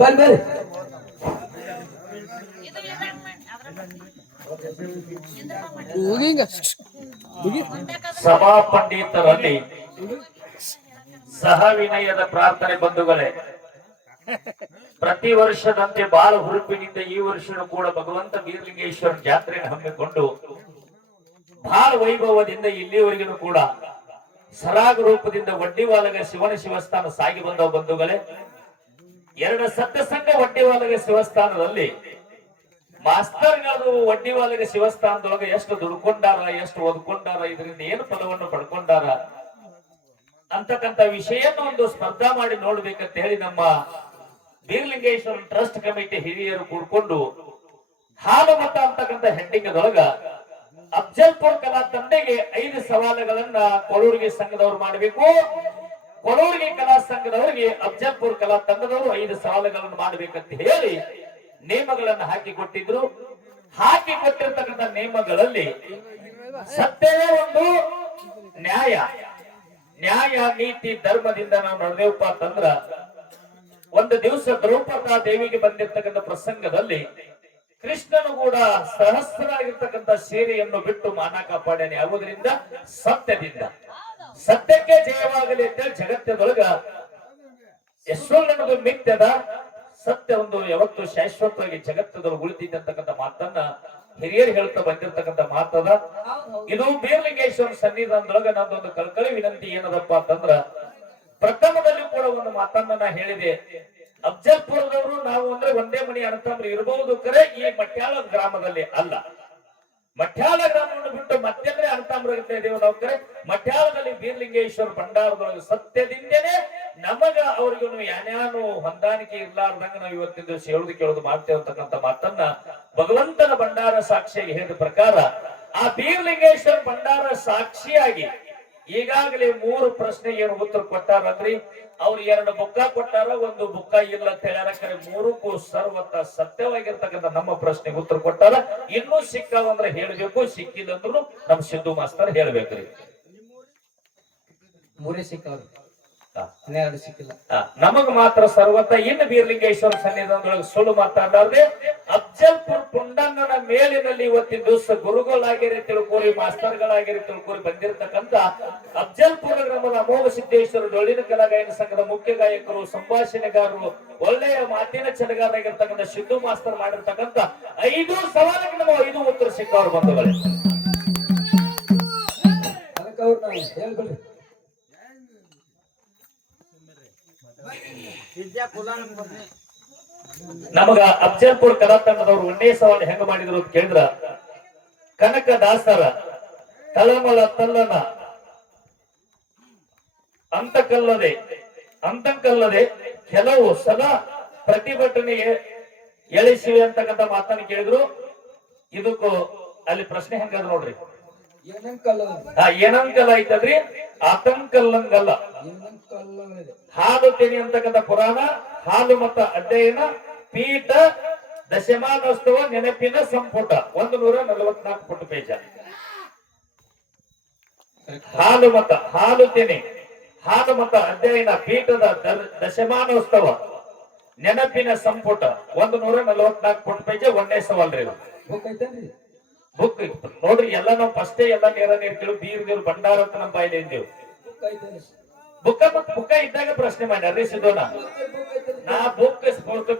ಬರ್ರಿ ಬರ್ರಿ ಸಭಾ ಪಂಡಿತರಲ್ಲಿ ಸಹ ವಿನಯದ ಪ್ರಾರ್ಥನೆ ಬಂಧುಗಳೇ ಪ್ರತಿ ವರ್ಷದಂತೆ ಬಹಳ ಹುರುಪಿನಿಂದ ಈ ವರ್ಷನೂ ಕೂಡ ಭಗವಂತ ವೀರಲಿಂಗೇಶ್ವರ ಜಾತ್ರೆಯನ್ನು ಹಮ್ಮಿಕೊಂಡು ಬಹಳ ವೈಭವದಿಂದ ಇಲ್ಲಿಯವರೆಗೂ ಕೂಡ ಸರಾಗ ರೂಪದಿಂದ ವಡ್ಡಿವಾಲಗ ಶಿವನ ಶಿವಸ್ಥಾನ ಸಾಗಿ ಬಂದ ಬಂಧುಗಳೇ. ಎರಡು ಸತ್ಯಸಂಗ ವಡ್ಡಿವಾಲಗ ಶಿವಸ್ಥಾನದಲ್ಲಿ. ಮಾಸ್ತರ್ಗಳು ವಡ್ಡಿವಾಲಗ ಶಿವಸ್ಥಾನದೊಳಗೆ ಎಷ್ಟು ದುಡ್ಕೊಂಡಾರ, ಎಷ್ಟು ಓದ್ಕೊಂಡಾರ, ಇದರಿಂದ ಏನು ಫಲವನ್ನು ಪಡ್ಕೊಂಡಾರ. ಅಂತಕ್ಕಂಥ ವಿಷಯನ್ನು ಒಂದು ಸ್ಪರ್ಧಾ ಮಾಡಿ ನೋಡ್ಬೇಕಂತ ಹೇಳಿ ನಮ್ಮ ಬೀರ್ಲಿಂಗೇಶ್ವರ ಟ್ರಸ್ಟ್ ಕಮಿಟಿ ಹಿರಿಯರು ಕೂಡ್ಕೊಂಡು ಹಾಲು ಮತ ಅಂತಕ್ಕಂಥ ಹೆಡ್ಡಿಂಗದೊಳಗ ಅಫ್ಜಲ್ಪುರ್ ಕಲಾ ತಂದೆಗೆ ಐದು ಸವಾಲುಗಳನ್ನ ಕೊಳೂರಿಗೆ ಸಂಘದವ್ರು ಮಾಡಬೇಕು. ಕೊಳೂರಿಗೆ ಕಲಾ ಸಂಘದವರಿಗೆ ಅಫ್ಜಲ್ಪುರ್ ಕಲಾ ತಂಡದವರು ಐದು ಸಾಲುಗಳನ್ನು ಮಾಡಬೇಕಂತ ಹೇಳಿ ನಿಯಮಗಳನ್ನು ಹಾಕಿ ಕೊಟ್ಟಿದ್ರು. ಹಾಕಿ ಕೊಟ್ಟಿರ್ತಕ್ಕಂಥ ನಿಯಮಗಳಲ್ಲಿ ಸತ್ಯವೇ ಒಂದು, ನ್ಯಾಯ. ನ್ಯಾಯ, ನೀತಿ, ಧರ್ಮದಿಂದ ನಾವು ನಡೆದೇವಪ್ಪ ಅಂತಂದ್ರ ಒಂದು ದಿವಸ ದ್ರೌಪದ ದೇವಿಗೆ ಬಂದಿರ್ತಕ್ಕಂಥ ಪ್ರಸಂಗದಲ್ಲಿ ಕೃಷ್ಣನು ಕೂಡ ಸಹಸ್ರಾಗಿರ್ತಕ್ಕಂಥ ಸೇರೆಯನ್ನು ಬಿಟ್ಟು ಮಾನ ಕಾಪಾಡನೆ ಆಗುವುದರಿಂದ ಸತ್ಯದಿಂದ. ಸತ್ಯಕ್ಕೆ ಜಯವಾಗಲಿ ಅಂತೇಳಿ ಜಗತ್ತದೊಳಗ ಯಶ್ವರನದು ಮಿಥ್ಯದ ಸತ್ಯ ಒಂದು ಯಾವತ್ತು ಶಾಶ್ವತವಾಗಿ ಜಗತ್ತದೊಳಗೆ ಉಳಿದಿದ್ದಂತಕ್ಕಂಥ ಮಾತನ್ನ ಹಿರಿಯರು ಹೇಳ್ತಾ ಬಂದಿರತಕ್ಕಂಥ ಮಾತದ. ಇದು ಬೇರ್ಲಿಂಗೇಶ್ವರ ಸನ್ನಿಧಾನದೊಳಗ ನಂದೊಂದು ಕಳ್ಕಳಿ ವಿನಂತಿ ಏನದಪ್ಪ ಅಂತಂದ್ರ ಪ್ರಥಮದಲ್ಲಿ ಕೂಡ ಒಂದು ಮಾತನ್ನ ನಾ ಹೇಳಿದೆ. ಅಫ್ಜಲ್ಪುರದವರು ನಾವು ಅಂದ್ರೆ ಒಂದೇ ಮನೆ ಅಂತಂದ್ರೆ ಇರಬಹುದು ಕರೆ ಈ ಮಟ್ಯಾಳ ಗ್ರಾಮದಲ್ಲಿ ಅಲ್ಲ. ಮಠ್ಯಾಳ ಗ್ರಾಮವನ್ನು ಬಿಟ್ಟು ಅಣ್ಣತಮ್ಮರಿರ್ತಾ ಇದೀವಿ ನಾವು ಕರೆ ಮಠ್ಯಾಳದಲ್ಲಿ ಬೀರ್ಲಿಂಗೇಶ್ವರ ಭಂಡಾರದೊಳಗೆ ಸತ್ಯದಿಂದನೇ ನಮಗ ಅವ್ರಿಗೂ ಯಾನ್ಯಾನು ಹೊಂದಾಣಿಕೆ ಇರ್ಲಾರ್ದಂಗ ನಾವು ಇವತ್ತಿನ ದಿವಸ ಹೇಳುದು ಕೇಳುದು ಮಾಡ್ತೇವೆ ಅಂತಕ್ಕಂಥ ಮಾತನ್ನ ಭಗವಂತನ ಭಂಡಾರ ಸಾಕ್ಷಿಯಾಗಿ ಹೇಳಿದ ಪ್ರಕಾರ ಆ ಬೀರ್ಲಿಂಗೇಶ್ವರ ಭಂಡಾರ ಸಾಕ್ಷಿಯಾಗಿ ಈಗಾಗಲೇ ಮೂರು ಪ್ರಶ್ನೆಗೆ ಏನು ಉತ್ತರ ಕೊಟ್ಟಾರಲ್ರಿ ಅವ್ರು ಎರಡು ಬುಕ್ಕ ಕೊಟ್ಟಾರ, ಒಂದು ಬುಕ್ಕ ಇಲ್ಲ ಅಂತ ಹೇಳ್ಯಾರ. ಮೂರಕ್ಕೂ ಸರ್ವತ ಸತ್ಯವಾಗಿರ್ತಕ್ಕಂಥ ನಮ್ಮ ಪ್ರಶ್ನೆಗೆ ಉತ್ತರ ಕೊಟ್ಟಾರ. ಇನ್ನೂ ಸಿಕ್ಕಾವಂದ್ರೆ ಹೇಳಬೇಕು, ಸಿಕ್ಕಿಲ್ಲ ನಮ್ ಸಿದ್ದು ಮಾಸ್ತರ್ ಹೇಳ್ಬೇಕ್ರಿ. ಮೂರೇ ಸಿಕ್ಕವ್ರು. ಹನ್ನೆರಡು ಸಿಕ್ಕಿಲ್ಲ. ನಮಗ್ ಮಾತ್ರ ಸರ್ವತ ಇನ್ ಬೀರ್ಲಿಂಗೇಶ್ವರ ಸನ್ನಿಧಾನದೊಳಗೆ ಸುಳ್ಳು ಮಾತಾಡಲಾರ್ದೆ ಅಫ್ಜಲ್ಪುರ್ ಪುಂಡಣ್ಣನ ಮೇಲಿನಲ್ಲಿ ಇವತ್ತಿನ ದಿವಸ ಗುರುಗಳಾಗಿರಿ ತಿಳ್ಕೋರಿ ಮಾಸ್ತರ್ಗಳಾಗಿರಿ ತಿಳ್ಕೋರಿ ಬಂದಿರತಕ್ಕಂತ ಅಫ್ಜಲ್ಪುರ ಗ್ರಾಮದ ಅಮೋಘ ಸಿದ್ದೇಶ್ವರ ಡೊಳ್ಳಿನ ಕಲಾಗಾಯನ ಸಂಘದ ಮುಖ್ಯ ಗಾಯಕರು ಸಂಭಾಷಣೆಗಾರರು ಒಳ್ಳೆಯ ಮಾತಿನ ಚಲಗಾರರಾಗಿರ್ತಕ್ಕಂಥ ಸಿದ್ದು ಮಾಸ್ತರ್ ಮಾಡಿರ್ತಕ್ಕಂತ ಐದು ಸವಾಲಿಗೆ ನಮ್ಮ ಐದು ಉತ್ತರ ಸಿಕ್ಕವರು ಬಂಧುಗಳೇ. ಅದಕ್ಕೆ ಹೇಳ್ಬಿಡ್ರಿ ನಮಗ ಅಫ್ಜಲ್ಪುರ್ ಕಲಾ ತಂಡದವರು ಒಂದೇ ಸವಾಲು ಹೆಂಗ ಮಾಡಿದ್ರು ಅಂತ ಕೇಳಿದ್ರ. ಕನಕ ದಾಸರ ತಲಮಲ ತಲ್ಲನ, ಅಂತಕಲ್ಲದೆ ಅಂತಕಲ್ಲದೆ ಕೆಲವು ಸಲ ಪ್ರತಿಭಟನೆಗೆ ಎಳಿಸಿವೆ ಅಂತಕ್ಕಂಥ ಮಾತನ್ನು ಕೇಳಿದ್ರು. ಇದಕ್ಕೂ ಅಲ್ಲಿ ಪ್ರಶ್ನೆ ಹೆಂಗಾದ್ರು ನೋಡ್ರಿ. ಏನಂಕಲ್ಲ ಐತಲ್ರಿ? ಐತದ್ರಿ ಆತಂಕಲ್ಲಂಗಲ್ಲ ಹಾಲು ತೆನಿ ಅಂತಕ್ಕಂಥ ಪುರಾಣ ಹಾಲು ಮತ ಅಧ್ಯಯನ ಪೀಠ ದಶಮಾನೋತ್ಸವ ನೆನಪಿನ ಸಂಪುಟ. ಒಂದು ನೂರ ನಲವತ್ನಾಲ್ಕು ಪುಟ ಪೇಜ. ಹಾಲು ಮತ ಹಾಲು ತೆನೆ ಹಾಲು ಮತ ಅಧ್ಯಯನ ಪೀಠದ ದಶಮಾನೋತ್ಸವ ನೆನಪಿನ ಸಂಪುಟ. ಒಂದು ನೂರ ನಲವತ್ನಾಲ್ಕು ಪುಟ ಪೇಜ ಒಂದೇ ಸವಾಲ್ರಿ ಇದು. ಬುಕ್ ನೋಡ್ರಿ ಎಲ್ಲ ನಾವು ಫಸ್ಟೇ ಎಲ್ಲ ನೇರ ನೀರ್ತೀವಿ ಬೀರ್ ನೀರು ಭಂಡಾರ ಅಂತ ನಮ್ಮ ಬಾಯಿಲೆ ಇದ್ದೇವೆ ಬುಕ್ಕ ಬುಕ್ಕ ಇದ್ದಾಗ ಪ್ರಶ್ನೆ ಮಾಡಿ ಸಿದ್ದೋಣ ಬುಕ್ ಐತೇನ್ರಿ ನಾ ಬುಕ್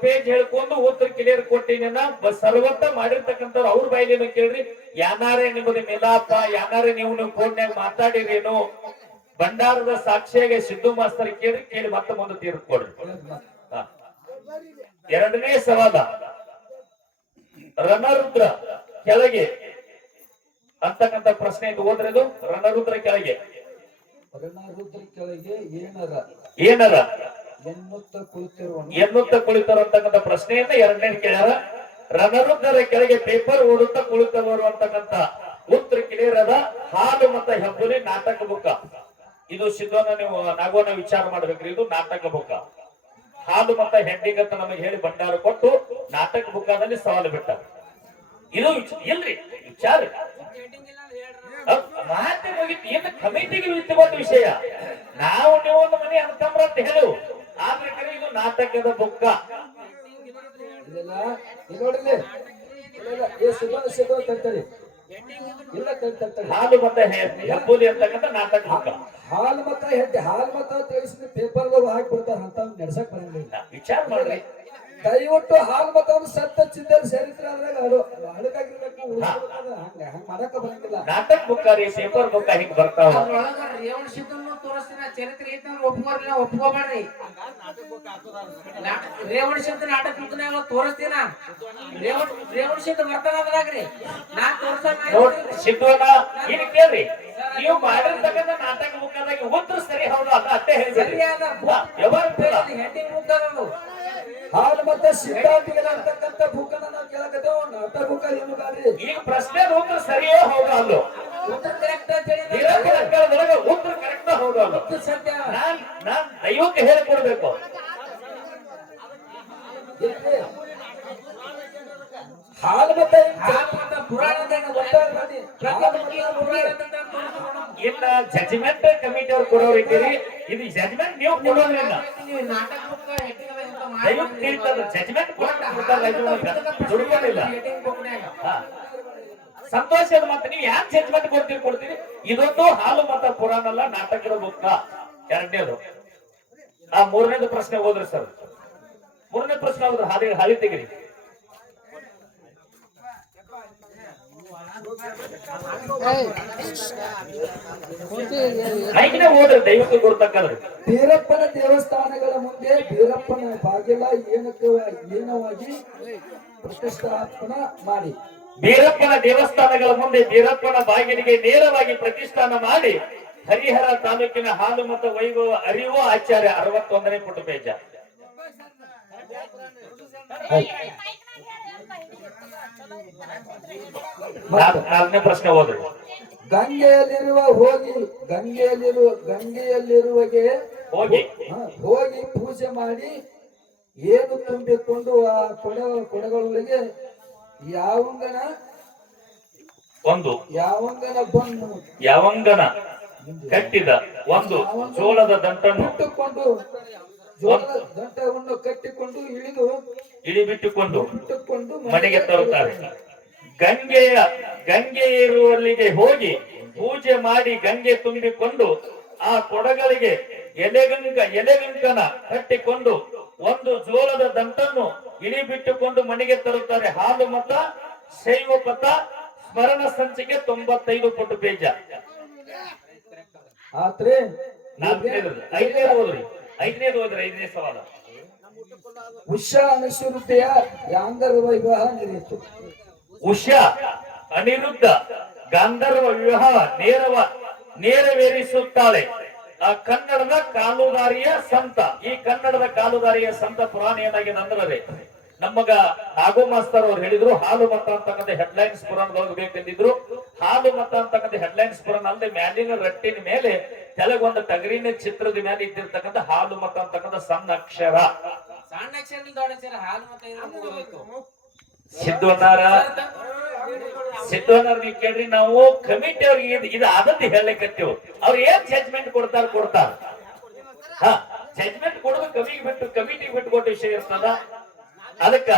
ಪೇಜ್ ಹೇಳ್ಕೊಂಡು ಉತ್ತರ ಕ್ಲಿಯರ್ ಕೊಟ್ಟಿನ ಸರ್ವತ್ತ ಮಾಡಿರ್ತಕ್ಕಂಥವ್ರು ಅವ್ರ ಬಾಯಿಲೇನು ಕೇಳ್ರಿ ಯಾನಾರೇ ನಿಮ್ಮದು ಮಿಲಾಪ ಯಾನಾರೇ ನೀವು ನೀವು ಫೋನ್ಯಾಗ ಮಾತಾಡಿರೇನು ಭಂಡಾರದ ಸಾಕ್ಷಿಯಾಗಿ ಸಿದ್ದು ಮಾಸ್ತರ್ ಕೇಳಿ ಕೇಳಿ ಮತ್ತೆ ಮುಂದೆ ತೀರ್ಪು ಕೊಡ್ರಿ. ಹಾ. ಎರಡನೇ ಸವಾಲ. ರಣರುದ್ರ ಕೆಳಗೆ ಅಂತಕ್ಕಂಥ ಪ್ರಶ್ನೆ ಇದು ಹೋದ್ರದು ರಣರುದ್ರ ಕೆಳಗೆ. ರಣರುದ್ರ ಕೆಳಗೆ ಏನರ ಏನರ? ಎನ್ನುತ್ತ ಕುಳಿತಿರುವ ಎನ್ನುತ್ತ ಕುಳಿತರು ಅಂತಕ್ಕಂಥ ಪ್ರಶ್ನೆಯನ್ನ ಎರಡನೇ ಕೇಳ್ಯಾರ. ರಣರುದ್ರ ಕೆಳಗೆ ಪೇಪರ್ ಓಡುತ್ತಾ ಕುಳಿತವರು ಅಂತಕ್ಕಂಥ ಉತ್ತರ ಕ್ಲಿಯರ್ ಅದ ಹಾಲು ಮತ್ತ ಹೆಬ್ಬುಲಿ ನಾಟಕ ಬುಕ್ಕ. ಇದು ಸಿದ್ಧನ ನೀವು ನಾಗೋನ ವಿಚಾರ ಮಾಡ್ಬೇಕ್ರಿ. ಇದು ನಾಟಕ ಬುಕ್ಕ. ಹಾಲು ಮತ್ತ ಹೆಂಡಿಗಂತ ಅಂತ ನಮಗೆ ಹೇಳಿ ಭಂಡಾರ ಕೊಟ್ಟು ನಾಟಕ ಬುಕ್ಕದಲ್ಲಿ ಸವಾಲು ಬಿಟ್ಟ ಇದು ಇಲ್ರಿ ವಿಚಾರ. ಮಾತೆ ಮುಗಿತು ಇನ್ನು ಕಮಿಟಿಗೆ ಇಟ್ಟುಕೊಂಡ ವಿಷಯ? ನಾವು ನೀವು ಒಂದು ಮನೆ ಅಂತಂದ್ರ ಅಂತ ಹೇಳು. ಆದ್ರೆ ಕರೆ ಇದು ನಾಟಕದ ಬುಕ್ಕ. ನೋಡಿಲ್ಲಿ ಹಾಲು ಮತ್ತೆ ಹೆ- ಹೆಬ್ಬುಲಿ ಅಂತಕ್ಕಂಥ ನಾಟಕ ಹಾಕ. ಹಾಲು ಮತ ಹೆಡ್ಡೆ ಹಾಲು ಮತ ಪೇಪರ್ ಪೇಪರ್ದಾಗ ಹಾಕಿ ಬಿಡ್ತಾರ ಅಂತ ನಡ್ಸಕ್ ಬರಂಗಿಲ್ಲ. ವಿಚಾರ ಮಾಡ್ರಿ. ದಯವಿಟ್ಟು ಹಾಲು ಮತವನ್ನು ಸತ್ತ ಚಿಂತನೆ ಸೇರಿದ್ರೆ ಅದ್ರಾಗ ಅದು ಅಳಕಾಗಿರ್ಬೇಕು ಹಂಗ ಹಂಗ ಮಾಡಕ ಬರಂಗಿಲ್ಲ. ನಾಟಕ ಬುಕ್ಕ ರೀ ಪೇಪರ್ ಬುಕ್ಕ ಹಿಂಗ್ ಬರ್ತಾವ? ಅದ್ರೊಳಗ ರೇವಣ ಸಿದ್ದನ್ನು ತೋರಿಸ್ತೀನಿ ಚರಿತ್ರೆ ಐತಂದ್ರೆ ಒಪ್ಕೋಬೇಡ್ರಿ. ರೇವಣ ಸಿದ್ಧ ನಾಟಕ ಬುಕ್ನಾಗ ತೋರಿಸ್ತೀನ? ರೇವಣ ರೇವಣ ಸಿದ್ಧ ಬರ್ತಾನ ಅದ್ರಾಗ್ರಿ. ನಾ ಕೇಳ್ರಿ. ನೀವು ಮಾಡಿರ್ತಕ್ಕಂಥ ನಾಟಕ ಬುಕ್ಕದಾಗ ಉತ್ತರ ಸರಿ ಹೌದು ಅಂತ ಅಷ್ಟೇ ಬುಕ್ ಅದದು ಹಾಲು ಮತ್ತೆ ಸಿದ್ಧಾಂತಿಗಳ ಅಂತಕ್ಕಂಥ ಬುಕ್ಕನ್ನ ನಾವು ಕೇಳಕತ್ತೇವ? ನಾಟಕ ಬುಕ್ಕ ಏನು ಬಾರಿ. ಈಗ ಪ್ರಶ್ನೆ ಉತ್ತರ ಸರಿಯೋ ಹೌದು ಅಲ್ಲೋ? ಉತ್ತರ ಕರೆಕ್ಟ್ ಅಂತ ಹೇಳಿದ್ರೆ ಉತ್ತರ ಕರೆಕ್ಟ್ ಹೌದು ಅಲ್ಲೋ? ಉತ್ತರ ಸತ್ಯ. ನಾನ್ ನಾನ್ ದೈವಕ್ಕೆ ಹೇಳಿಕೊಡ್ಬೇಕು? ಹಾಲು ಮತ್ತೆ ನೋಡೋಣ. ಜಜ್ಮೆಂಟ್ ಕಮಿಟಿ ಅವ್ರು ಕೊಡೋರು ಇದ್ದೀರಿ ಇದು ಜಜ್ಮೆಂಟ್ ನೀವು ಕೊಡೋದ್ರಿಂದ. ಜಜ್ಮೆಂಟ್ ದುಡ್ಕೊಂಡಿಲ್ಲ. ಸಂತೋಷದ ಮತ್ತೆ ನೀವು ಯಾಕೆ ಜಜ್ಮೆಂಟ್ ಕೊಡ್ತೀರಿ ಕೊಡ್ತೀರಿ? ಇದೊಂದು ಹಾಲು ಮತ ಪುರಾಣ ಅಲ್ಲ ನಾಟಕದ ಬುಕ್ಕ ಎರಡನೇದು. ಆ ಮೂರನೇದು ಪ್ರಶ್ನೆ ಹೋದ್ರಿ ಸರ್. ಮೂರನೇ ಪ್ರಶ್ನೆ ಹೋದ್ರೆ ಹಾಲಿ ಹಾಲಿ ತೆಗಿರಿ. ಐದನೇ ಹೋದ್ರೆ ದೈವಕ್ಕೆ ಗುರುತಕ್ಕದ್ರಿ ಬೀರಪ್ಪನ ದೇವಸ್ಥಾನಗಳ ಮುಂದೆ ಬೀರಪ್ಪನ ಬಾಗಿಲ ಏನಕ್ಕೆ ಏನವಾಗಿ ಪ್ರತಿಷ್ಠಾಪನ ಮಾಡಿ? ಬೀರಪ್ಪನ ದೇವಸ್ಥಾನಗಳ ಮುಂದೆ ಬೀರಪ್ಪನ ಬಾಗಿಲಿಗೆ ನೇರವಾಗಿ ಪ್ರತಿಷ್ಠಾನ ಮಾಡಿ ಹರಿಹರ ತಾಲೂಕಿನ ಹಾಲು ಮತ್ತು ವೈಭವ ಅರಿವು ಆಚಾರ್ಯ ಅರವತ್ತೊಂದನೇ ಪುಟ ಪೇಜ ನಾಲ್- ನಾಲ್ಕನೇ ಪ್ರಶ್ನೆ ಹೋದ್ರಿ ಗಂಗೆಯಲ್ಲಿರುವ ಹೋಗಿ ಗಂಗೆಯಲ್ಲಿರುವ ಗಂಗೆಯಲ್ಲಿರುವಗೆ ಹೋಗಿ. ಹೋಗಿ ಪೂಜೆ ಮಾಡಿ ಏನು ತುಂಬಿಕೊಂಡು ಆ ಕೊಡ ಕೊಡಗಳೊಳಗೆ ಯಾವಂಗನ? ಒಂದು. ಯಾವಂಗನ ಬಂದು? ಯಾವಂಗನ? ಕಟ್ಟಿದ ಒಂದು ಜೋಳದ ದಂಟನ್ನು. ಇಟ್ಟುಕೊಂಡು ಜೋಳದ ದಂಟವನ್ನು ಕಟ್ಟಿಕೊಂಡು ಇಳಿದು ಇಳಿಬಿಟ್ಟುಕೊಂಡು ಮನೆಗೆ ತರುತ್ತಾರೆ. ಗಂಗೆಯ ಗಂಗೆ ಇರುವಲ್ಲಿಗೆ ಹೋಗಿ ಪೂಜೆ ಮಾಡಿ ಗಂಗೆ ತುಂಬಿಕೊಂಡು ಆ ಕೊಡಗಳಿಗೆ ಎಲೆಗಂಕ ಎಲೆಗಂಕನ ಕಟ್ಟಿಕೊಂಡು ಒಂದು ಜೋಳದ ದಂಟನ್ನು ಇಳಿಬಿಟ್ಟುಕೊಂಡು ಮನೆಗೆ ತರುತ್ತಾರೆ. ಹಾಲು ಮತ ಶೈವ ಪಥ ಸ್ಮರಣ ಸಂಚಿಕೆ ತೊಂಬತ್ತೈದು ಪಟ್ಟು ಪೇಜ. ಆತ್ರಿ ನಾಲ್ಕನೇದು ಐದನೇದು ಹೋದ್ರಿ ಐದನೇದು ಹೋದ್ರೆ ಐದನೇ ಸವಾಲ. ಉಷಾ ಅನಶುರುತೆಯ ಯಾಂಗರ್ವ ವಿವಾಹ ನಡೆಯಿತು. ಉಷಾ ಅನಿರುದ್ಧ ಗಾಂಧರ್ವ ವಿವಾಹ ನೇರವ ನೇರವೇರಿಸುತ್ತಾಳೆ. ಆ ಕನ್ನಡದ ಕಾಲುದಾರಿಯ ಸಂತ, ಈ ಕನ್ನಡದ ಕಾಲುದಾರಿಯ ಸಂತ ಪುರಾಣ ಏನಾಗಿದೆ ಅಂದ್ರೆ ನಮಗ ಹಾಗೂ ಮಾಸ್ತರ್ ಅವ್ರು ಹೇಳಿದ್ರು, ಹಾಲು ಮತ ಅಂತಕ್ಕಂಥ ಹೆಡ್ಲೈನ್ಸ್ ಪುರಾಣದೊಳಗೆ ಬೇಕೆಂದಿದ್ರು. ಹಾಲು ಮತ ಅಂತಕ್ಕಂಥ ಹೆಡ್ಲೈನ್ಸ್ ಪುರಾಣ ಅಲ್ಲದೆ ಮ್ಯಾಲಿನ ರಟ್ಟಿನ ಮೇಲೆ ಕೆಳಗೊಂದು ತಗರಿನ ಚಿತ್ರದ ಮೇಲೆ ಇದ್ದಿರ್ತಕ್ಕಂಥ ಹಾಲು ಮತ ಅಂತಕ್ಕಂಥ ಸಣ್ಣ ಅಕ್ಷರ ಸಣ್ಣ ಅಕ್ಷರ ದೊಡ್ಡ ಅಕ್ಷರ ಹಾಲು ಮತ್ತೆ. ಸಿದ್ಧವನ್ನಾರ ಸಿದ್ಧವನ್ನಾರ ನೀವು ಕೇಳ್ರಿ ನಾವು ಕಮಿಟಿ ಅವ್ರಿಗೆ ಇದು ಇದು ಆದದ್ದು ಅವ್ರ ಅವ್ರು ಏನ್ ಜಜ್ಮೆಂಟ್ ಕೊಡ್ತಾರ ಕೊಡ್ತಾರ. ಹಾ ಜಜ್ಮೆಂಟ್ ಕೊಡೋದು ಕಮಿಗೆ ಬಿಟ್ಟು ಕಮಿಟಿಗೆ ಬಿಟ್ಟು ಕೊಟ್ಟ ವಿಷಯ ಇರ್ತದ. ಅದಕ್ಕ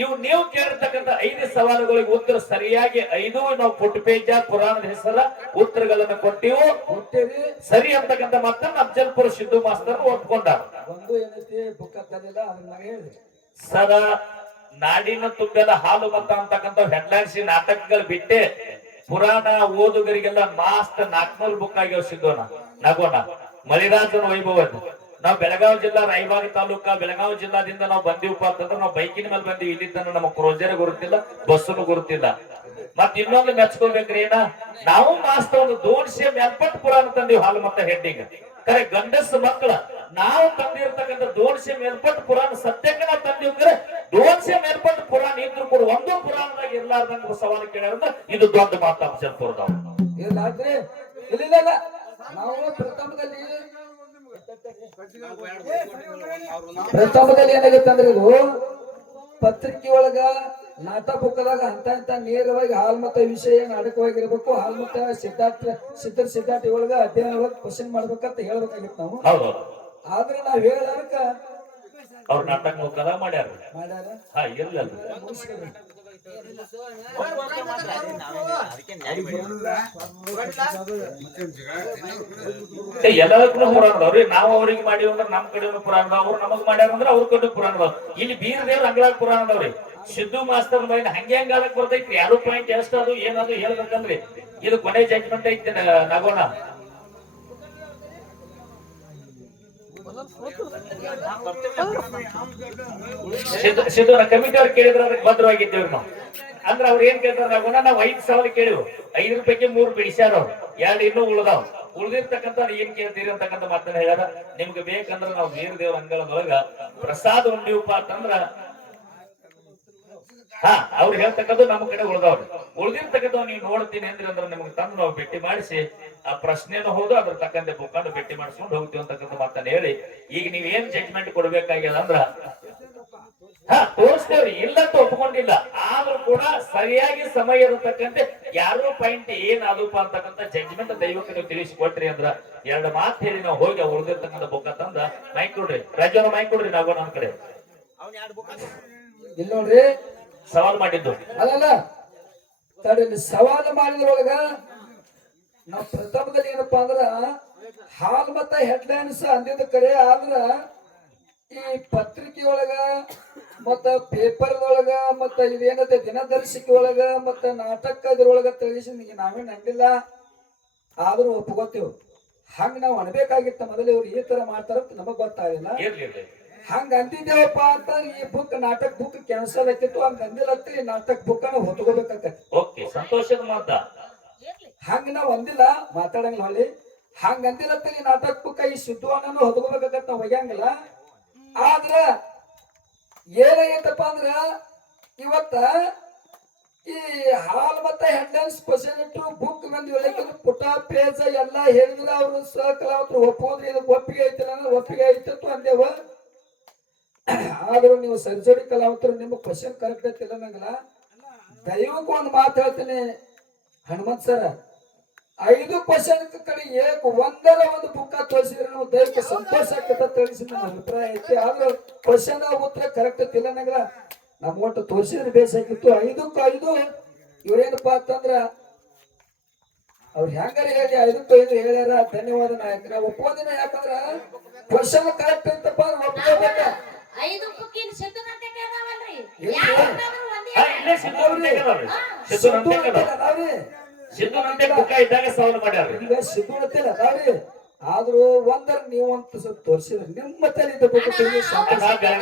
ಇವು ನೀವು ಕೇಳಿರ್ತಕ್ಕಂಥ ಐದು ಸವಾಲುಗಳಿಗೆ ಉತ್ತರ ಸರಿಯಾಗಿ ಐದು ನಾವು ಪುಟ್ ಪೇಜ ಪುರಾಣದ ಹೆಸರ ಉತ್ತರಗಳನ್ನ ಕೊಟ್ಟಿವು. ಕೊಟ್ಟೇರಿ. ಸರಿ ಅಂತಕ್ಕಂಥ ಮಾತನ್ನ ಅಫಜಲ್ಪುರ ಸಿದ್ದು ಮಾಸ್ತರ್ ಒಪ್ಕೊಂಡಾರ. ಒಂದು ಏನೈತಿ ತಂದಿಲ್ಲ ಅದನ್ನ ಸರ ನಾಡಿನ ತುಪ್ಪದ ಹಾಲು ಮತ ಅಂತಕ್ಕಂಥ ಹೆಡ್ಲೈನ್ಸ್ ನಾಟಕಗಳು ಬಿಟ್ಟೆ. ಪುರಾಣ ಓದುಗರಿಗೆಲ್ಲ ಮಾಸ್ತ್ ನಾಲ್ಕನೂರು ಬುಕ್ ಆಗ್ಯಾವ ಸಿದ್ದೋಣ ನಗೋಣ ಮಳಿರಾಜನ ವೈಭವದ ನಾವು ಬೆಳಗಾವಿ ಜಿಲ್ಲಾ ರಾಯಬಾಗ ತಾಲೂಕ ಬೆಳಗಾವಿ ಜಿಲ್ಲಾದಿಂದ ನಾವು ಬಂದೀವಪ್ಪ ಅಂತಂದ್ರೆ ನಾವು ಬೈಕಿನ ಮೇಲೆ ಬಂದಿವಿ. ಇಲ್ಲಿ ತನಕ ನಮ್ಮ ಕ್ರೋಜರ್ ಗುರುತಿಲ್ಲ, ಬಸ್ಸನ್ನು ಗುರುತಿಲ್ಲ. ಮತ್ ಇನ್ನೊಂದು ಮೆಚ್ಕೋಬೇಕ್ರಿ ಏನ? ನಾವು ಮಾಸ್ತ ಒಂದು ದೋನ್ಶೆ ಮೇಲ್ಪಟ್ಟು ಪುರಾಣ ತಂದೀವಿ ಹಾಲು ಮತ್ತ ಹೆಡ್ಡಿಂಗ್. ಕರೆ ಗಂಡಸ ಮಕ್ಕಳ ನಾವು ತಂದಿರ್ತಕ್ಕಂಥ ದೋನ್ಶೆ ಮೇಲ್ಪಟ್ಟು ಪುರಾಣ ಸತ್ಯಕ್ಕೆ ನಾವು ತಂದಿವ್ ಕರೆ. ದೋನ್ಶೆ ಮೇಲ್ಪಟ್ಟು ಪುರಾಣ ಇದ್ರು ಕೂಡ ಒಂದು ಪುರಾಣದಾಗ ಇರ್ಲಾರ್ದಂಗ ಸವಾಲು ಕೇಳ್ಯಾರ ಇದು ದೊಡ್ಡ ಮಾತಾಪ್ ಜನಪುರದವ್ರು ಇಲ್ಲ. ನಾವು ಪ್ರಥಮದಲ್ಲಿ ಪ್ರಥಮದಲ್ಲಿ ಏನಾಗೈತೆ ಅಂದ್ರೆ ಇದು ಪತ್ರಿಕೆ ಒಳಗ ನಾಟ ಪುಕ್ಕದಾಗ ಅಂತ ಅಂತ ನೇರವಾಗಿ ಹಾಲ್ಮತ ವಿಷಯ ನಾಟಕವಾಗಿರ್ಬೇಕು ಹಾಲ್ಮತ ಸಿದ್ಧಾರ್ಥ ಸಿದ್ಧರ್ ಸಿದ್ಧಾರ್ಥಿ ಒಳಗ ಅಧ್ಯಯನ ಒಳಗ ಕ್ವಶನ್ ಮಾಡ್ಬೇಕಂತ ಹೇಳ್ಬೇಕಾಗಿತ್ತು ನಾವು. ಆದ್ರೆ ನಾವ್ ಹೇಳಕ್ಕ ಅವ್ರ ನಾಟಕ ಮಾಡ್ಯಾರ? ಮಾಡ್ಯಾರ ಮಾಡ್ಯಾರ ಎಲ್ಲದಕ್ಕೂ ಪುರಾಣ ಅದಾವ್ರಿ ನಾವ್ ಅವ್ರಿಗೆ ಮಾಡಿವ್ ಅಂದ್ರೆ ನಮ್ ಕಡೆ ಪುರಾಣ ಅವ್ರು ನಮಗ್ ಮಾಡ್ಯಾರ ಅಂದ್ರೆ ಅವ್ರ ಕಡೆ ಪುರಾಣ ಇಲ್ಲಿ ಬೀರ್ ದೇವ್ರ ಅಂಗಳಾಗ ಪುರಾಣ ಅದಾವ್ರಿ ಸಿದ್ದು ಮಾಸ್ತರ್ ಬೈನ್ ಹಂಗೆ ಹಂಗ ಅದಕ್ ಬರ್ತೈತ್ರಿ. ಎರಡು ಪಾಯಿಂಟ್ ಎಷ್ಟು ಅದು ಏನದು ಹೇಳ್ಬೇಕಂದ್ರಿ. ಇದು ಕೊನೆ ಜಡ್ಜ್ಮೆಂಟ್ ಐತಿ ನಗೋಣ. ಸಿದ್ದು ಕಮಿಟಿ ಅವ್ರು ಕೇಳಿದ್ರೆ, ಅದಕ್ಕೆ ಭದ್ರವಾಗಿದ್ದೇವ್ರಿ ನಾವು ಅಂದ್ರೆ ಅವ್ರು ಏನ್ ಕೇಳ್ತಾರ, ನಾವು ಐದ್ ಸಾವಿರ ಕೇಳಿವು. ಐದ್ ರೂಪಾಯಿಗೆ ಮೂರು ಬಿಡಿಸ್ಯಾರ ಅವ್ರು. ಎರಡು ಇನ್ನೂ ಉಳ್ದಾವ್. ಉಳಿದಿರ್ತಕ್ಕಂಥ ಏನ್ ಕೇಳ್ತೀರಿ ಅಂತಕ್ಕಂಥ ಮಾತನ್ನ ಹೇಳ್ಯಾರ ನಿಮ್ಗೆ ಬೇಕಂದ್ರ ನಾವು ವೀರ ದೇವ್ರ ಅಂಗಳದೊಳಗ ಪ್ರಸಾದ ಉಂಡಿವಪ್ಪ ಅಂತಂದ್ರ, ಹಾ, ಅವ್ರು ಹೇಳ್ತಕ್ಕದ್ದು ನಮ್ಮ ಕಡೆ ಉಳ್ದವ್ರು. ಉಳ್ದಿರ್ತಕ್ಕಂಥ ನೀವು ನೋಡ್ತೀನಿ ಅಂದ್ರೆ ಅಂದ್ರೆ ನಿಮ್ಗೆ ತಂದು ನಾವು ಭೇಟಿ ಮಾಡಿಸಿ ಆ ಪ್ರಶ್ನೆನೂ ಹೌದು ಅದ್ರ ತಕ್ಕಂತೆ ಬುಕ್ಕಾನು ಭೇಟಿ ಮಾಡಿಸ್ಕೊಂಡು ಹೋಗ್ತೀವಿ ಅಂತಕ್ಕಂಥ ಮಾತನ್ನ ಹೇಳಿ ಈಗ ನೀವ್ ಏನ್ ಜಡ್ಜ್ಮೆಂಟ್ ಕೊಡ್ಬೇಕಾಗ್ಯದ ಅಂದ್ರ ಹಾ ತೋರಿಸ್ತೇವ್ರಿ ಇಲ್ಲ ಅಂತ ಒಪ್ಕೊಂಡಿಲ್ಲ ಆದ್ರೂ ಕೂಡ ಸರಿಯಾಗಿ ಸಮಯ ಇರತಕ್ಕಂತೆ ಯಾರೋ ಪಾಯಿಂಟ್ ಏನ್ ಆದಪ್ಪ ಅಂತಕ್ಕಂಥ ಜಡ್ಜ್ಮೆಂಟ್ ದೈವಕ್ಕೆ ನೀವು ತಿಳಿಸಿಕೊಟ್ರಿ ಅಂದ್ರ ಎರಡು ಮಾತು ಹೇಳಿ ನಾವು ಹೋಗಿ ಉಳಿದಿರ್ತಕ್ಕಂಥ ಬುಕ್ ಬುಕ್ಕ ತಂದ ಮೈಕ್ ಕೊಡ್ರಿ ರಾಜ್ಯವ್ರ ಮೈಕ್ ಕೊಡ್ರಿ ನಾವು ನಮ್ ಕಡೆ. ಇಲ್ಲ ನೋಡ್ರಿ. ಸವಾಲ್ ಮಾಡಿದ್ದು. ಅಲ್ಲ ಸವಾಲು ಮಾಡಿದ್ರೊಳಗ ನಾವು ಪ್ರಥಮದಲ್ಲಿ ಏನಪ್ಪಾ ಅಂದ್ರ ಹಾಲ್ ಮತ್ತ ಹೆಡ್ಲೈನ್ಸ್ ಅಂದಿದ್ದ ಕರೆ ಆದ್ರ ಈ ಪತ್ರಿಕೆಯೊಳಗ ಮತ್ತ ಪೇಪರ್ದೊಳಗ ಮತ್ತ ಇದೇನತ್ತೆ ದಿನದರ್ಶಿಕೆ ಒಳಗ ಮತ್ತ ನಾಟಕ ಇದ್ರೊಳಗ ತಿಳಿಸಿ ನಾವೇನು ಅಂದಿಲ್ಲ ಆದ್ರೂ ಒಪ್ಕೋತೀವಿ. ಹಂಗ ನಾವು ಅನ್ಬೇಕಾಗಿತ್ತ ಮೊದಲೇ ಇವ್ರು ಈ ತರ ಮಾಡ್ತಾರ ನಮಗ್ ಗೊತ್ತಾಗಿಲ್ಲ ಹಂಗ ಅಂದಿದ್ದೇವಪ್ಪ ಅಂತ ಈ ಬುಕ್ ನಾಟಕ ಬುಕ್ ಕ್ಯಾನ್ಸಲ್ ಆಕಿತ್ತು ಹಂಗ ಅಂದಿಲ್ಲ ಈ ನಾಟಕ ಬುಕ್ ಅನ್ನ ಹೊತ್ಕೋಬೇಕಾಗತ್ತೆ. ಸಂತೋಷದ ಮಾತ. ಹಂಗ ನಾವ್ ಅಂದಿಲ್ಲ ಮಾತಾಡಂಗಿಲ್ಲ ಹೊಳ್ಳಿ. ಹಂಗ ಅಂದಿಲ್ಲತ್ತಿ ಈ ನಾಟಕ ಈ ಸಿದ್ಧವನ್ನ ಹೊತ್ಕೋಬೇಕಾಕತ್ ನಾವ್ ಒಯ್ಯಂಗಿಲ್ಲ. ಆದ್ರ ಏನಾಗೈತಪ್ಪ ಅಂದ್ರ ಇವತ್ತ ಈ ಹಾಲ್ ಮತ್ತ ಹೆಡ್ಲೈನ್ಸ್ ಕ್ವಶನ್ ಇಟ್ಟು ಬುಕ್ ಒಳಗಿನ ಪುಟ ಪೇಜ ಎಲ್ಲಾ ಹೇಳಿದ್ರ, ಅವ್ರು ಸಹಕಲಾವ್ರು ಒಪ್ಪೋದ್ರೆ ಇದು ಒಪ್ಪಿಗೆ ಐತಿಲ್ಲ ಅಂದ್ರೆ ಒಪ್ಪಿಗೆ ಐತಿತ್ತು ಅಂದೇವ. ಆದ್ರೂ ನೀವು ಸರ್ಜರಿ ಕಲಾವಂತರು, ನಿಮ್ಮ ಕ್ವಶನ್ ಕರೆಕ್ಟ್ ಐತಿಲ್ಲ ನಂಗಲ್ಲ ದೈವಕ್ಕೆ ಒಂದು ಮಾತು ಹೇಳ್ತೀನಿ ಹನುಮಂತ್ ಸರ. ಐದು ಪರ್ಸೆಂಟ್ ಕಡೆ ಏಕ ಒಂದರ ಒಂದು ಬುಕ್ಕ ತೋರಿಸಿದ್ರೆ ನಾವು ದೈಹಿಕ ಸಂತೋಷ ಆಗ್ತದೆ ತಿಳಿಸಿ ನನ್ನ ಅಭಿಪ್ರಾಯ ಐತಿ. ಆದ್ರೂ ಕ್ವಶನ್ ಉತ್ತರ ಕರೆಕ್ಟ್ ಇಲ್ಲ ನಗರ ನಮ್ಮ ಒಟ್ಟು ತೋರಿಸಿದ್ರೆ ಬೇಸಾಗಿತ್ತು ಐದಕ್ಕೂ ಐದು. ಇವ್ರೇನಪ್ಪಾ ಅಂತಂದ್ರ ಅವ್ರು ಹೆಂಗಾರ ಹೇಳಿ ಐದಕ್ಕೂ ಐದು ಹೇಳ್ಯಾರ. ಧನ್ಯವಾದ ನಾಯಕ. ನಾವು ಒಪ್ಪೋದಿನ ಯಾಕಂದ್ರ ಕ್ವಶನ್ ಕರೆಕ್ಟ್ ಅಂತಪ್ಪ ಒಪ್ಪೋದ ಒಪ್ಕೋಬೇಕ ಐದು ಬುಕ್ಕಿನ ಸಿದ್ಧಗಂಟೆ ಕೇಳಾವಲ್ರಿ ಯಾರು ಯಾವ್ದಾದ್ರು ಒಂದೇ ಹಾ, ಇಲ್ಲೇ ಸಿದ್ದು ನಂಟೆ ಬುಕ್ಕ ಇದ್ದಾಗ ಸವಾಲ್ ಮಾಡ್ಯಾರ ಈಗ ಸಿದ್ದು ಅಂತಿಲ್ಲ ಅದಾವ್ರಿ ಆದ್ರೂ ಒಂದರ ನೀವು ಅಂತ ಸ್ವಲ್ಪ ತೋರಿಸಿದ್ರೆ ನಿಮ್ಮ ತಲೆ.